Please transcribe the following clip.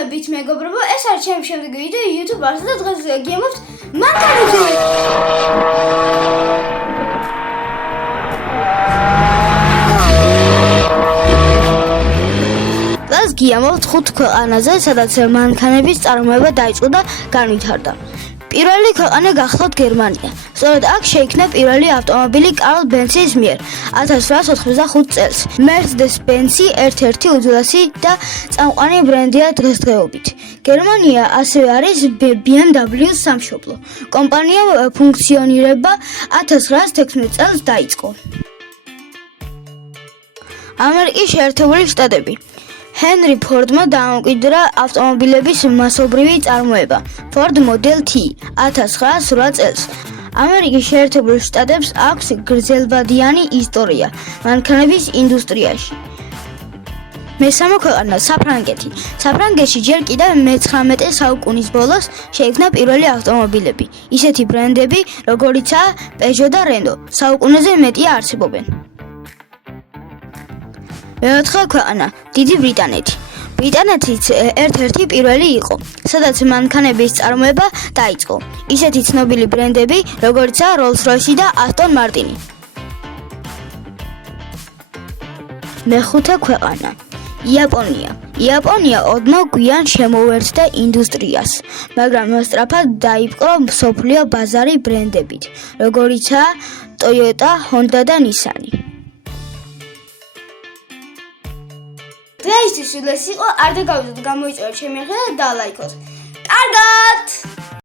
მოგესალმებით მეგობრებო, ეს არის ჩემი შემდეგი ვიდეო YouTube-ზე და დღეს გემოვთ მანქანებზე. დღეს გემოვთ 5 ქვეყანაზე, სადაც მანქანების წარმოება დაიწყო და განვითარდა. პირველი ქვეყანა გახლავთ გერმანია. სწორედ აქ შეიქმნა პირველი ავტომობილი კარლ ბენცის მიერ 1885 წელს. Mercedes-Benz ერთ-ერთი უძველესი და წამყვანი ბრენდია დღესდღეობით. გერმანია ასევე არის BMW-ს სამშობლო. კომპანიამ ფუნქციონირება 1916 წელს დაიწყო. ამერიკის შეერთებული შტატები. ჰენრი ფორდმა დაამკვიდრა ავტომობილების მასობრივი წარმოება Ford Model T 1908 წელს. ამერიკის შეერთებულ შტატებს აქვს გრძელვადიანი ისტორია მანქანების ინდუსტრიაში. მესამე ქვეყანა საფრანგეთი. საფრანგეთში ჯერ კიდევ მე-19 საუკუნის ბოლოს შეიქმნა პირველი ავტომობილები. ისეთი ბრენდები, როგორიცაა Peugeot და Renault, საუკუნეზე მეტია არსებობენ. მეოთხე ქვეყანა დიდი ბრიტანეთი. ბრიტანეთიც ერთ-ერთი პირველი იყო, სადაც მანქანების წარმოება დაიწყო. ისეთი ცნობილი ბრენდები, როგორიცაა Rolls-Royce და Aston Martin. მეხუთე ქვეყანა იაპონია. იაპონია ოდნავ გვიან შემოუერთდა ინდუსტრიას, მაგრამ სწრაფად დაიპყრო მსოფლიო ბაზარი ბრენდებით, როგორიცაა Toyota, Honda და Nissan. დღეისთვის ეს იყო, არ დაგავიწყდეთ გამოიწვევთ ჩემი ახლა და დალაიქოთ. კარგად!